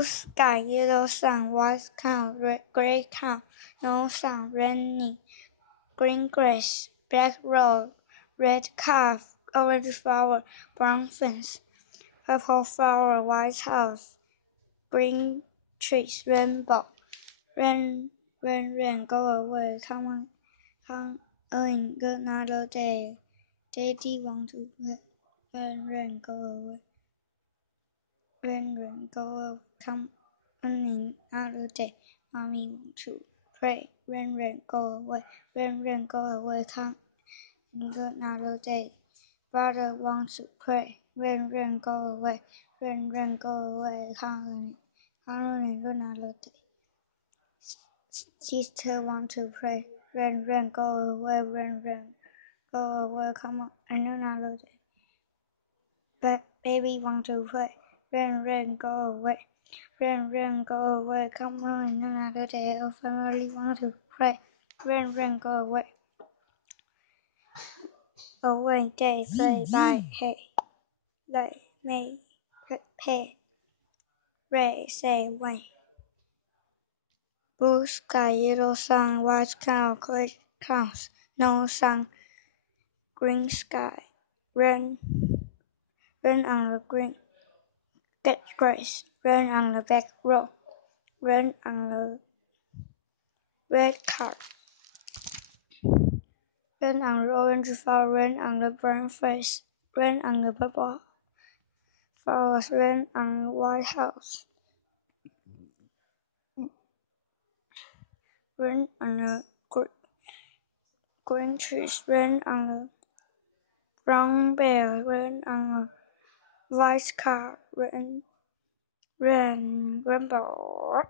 Sky, yellow sun, white cow, gray cow, no sun, rainy, green grass, black road, red calf, orange flower, brown fence, purple flower, white house, green trees, rainbow, rain, rain, rain, go away, come in another day. Daddy want to play. Rain, rain, go away. Rain, rain, go away, come in another day. Mommy want to pray. Rain, rain, go away. Rain, rain, go away, come in another day. Brother wants to pray. Rain, rain, go away. Rain, rain, go away, come in another day. Sister want to pray. Rain, rain, go away. Rain, rain, go away, come on another day. But baby want to pray. Rain, rain, go away. Rain, rain, go away, come on another day. Our family want to pray. Rain, rain, go away. Away day play by hay. Lay may pay. Ray say way. Blue sky, yellow sun, white cow, gray cows, no sun, green sky, rain, rain on the green, get grass, rain on the back road, rain on the red car, rain on the orange flower, rain on the brown face, rain on the purple flowers, rain on the white house, rain on the green trees, rain on the brown bear, rain on the white car, rain, rainbow.